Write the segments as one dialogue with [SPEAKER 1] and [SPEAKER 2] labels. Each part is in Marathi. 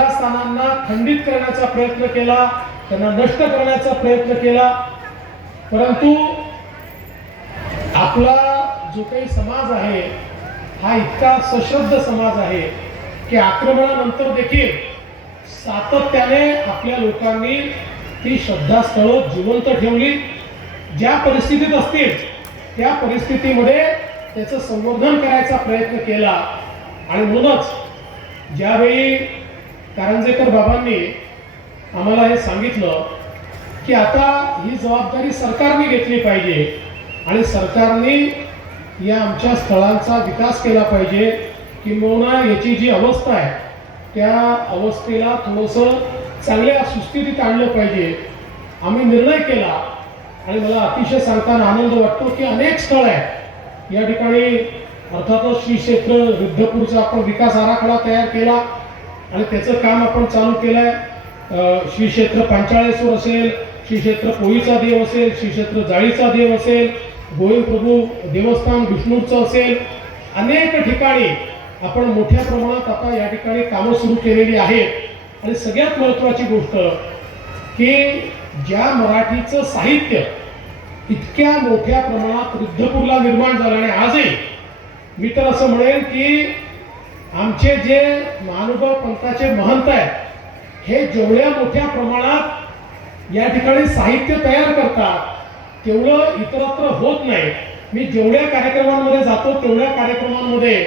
[SPEAKER 1] त्या स्थानांना खंडित करण्याचा प्रयत्न केला त्यांना नष्ट करण्याचा प्रयत्न केला. परंतु आपला जो काही समाज आहे हा इतका सश्रद्ध समाज आहे की आक्रमणानंतर देखील सातत्याने आपल्या लोकांनी ती श्रद्धास्थळं जिवंत ठेवली. ज्या परिस्थितीत असतील त्या परिस्थितीमध्ये त्याचं संवर्धन करायचा प्रयत्न केला. आणि म्हणूनच ज्यावेळी कारंजेकर बाबांनी आम्हाला हे सांगितलं की आता ही जबाबदारी सरकारने घेतली पाहिजे आणि सरकारने या आमच्या स्थळांचा विकास केला पाहिजे किंबहुना याची जी अवस्था आहे त्या अवस्थेला थोडंसं चांगल्या सुस्थितीत आणलं पाहिजे. आम्ही निर्णय केला आणि मला अतिशय सांगताना आनंद वाटतो की अनेक स्थळ आहेत. या ठिकाणी अर्थातच श्री क्षेत्र रुद्धपूरचा आपण विकास आराखडा तयार केला. आणि त्याचं काम आपण चालू केलं आहे श्री क्षेत्र पांचाळेश्वर असेल श्री क्षेत्र पोळीचा देव असेल श्री क्षेत्र जाळीचा देव असेल गोविंद प्रभू देवस्थान विष्णूचं असेल अनेक ठिकाणी आपण मोठ्या प्रमाणात आता या ठिकाणी कामं सुरू केलेली आहेत. आणि सगळ्यात महत्त्वाची गोष्ट की ज्या मराठीचं साहित्य इतक्या मोठ्या प्रमाणात रुद्धपूरला निर्माण झालं आणि आजही मी तर असं म्हणेन की आमचे जे महानुभाव पंथाचे महंत आहेत हे जेवढ्या मोठ्या प्रमाणात या ठिकाणी साहित्य तयार करतात तेवढं इतरत्र होत नाही. मी जेवढ्या कार्यक्रमांमध्ये जातो तेवढ्या कार्यक्रमांमध्ये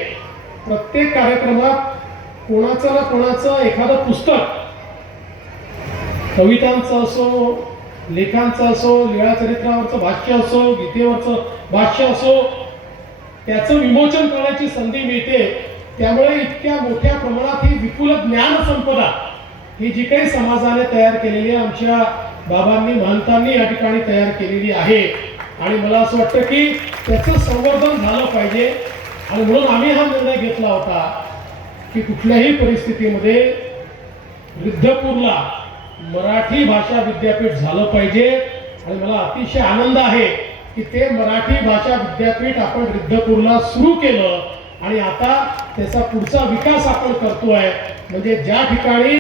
[SPEAKER 1] प्रत्येक कार्यक्रमात कोणाचं ना कोणाचं एखादं पुस्तक कवितांचं असो लेखांचं असो लीळाचरित्रावरचं भाष्य असो गीतेवरचं भाष्य असो त्याचं विमोचन करण्याची संधी मिळते. त्यामुळे इतक्या मोठ्या प्रमाणात ही विपुल ज्ञान संपदा ही जी काही समाजाने तयार केलेली आहे आमच्या बाबांनी महंतांनी या ठिकाणी तयार केलेली आहे. आणि मला असं वाटतं की त्याचं संवर्धन झालं पाहिजे. आणि म्हणून आम्ही हा निर्णय घेतला होता की कुठल्याही परिस्थितीमध्ये रिद्धपूरला मराठी भाषा विद्यापीठ झालं पाहिजे. आणि मला अतिशय आनंद आहे की ते मराठी भाषा विद्यापीठ आपण रिद्धपूरला सुरू केलं. आणि आता त्याचा पुढचा विकास आपण करतोय. म्हणजे ज्या ठिकाणी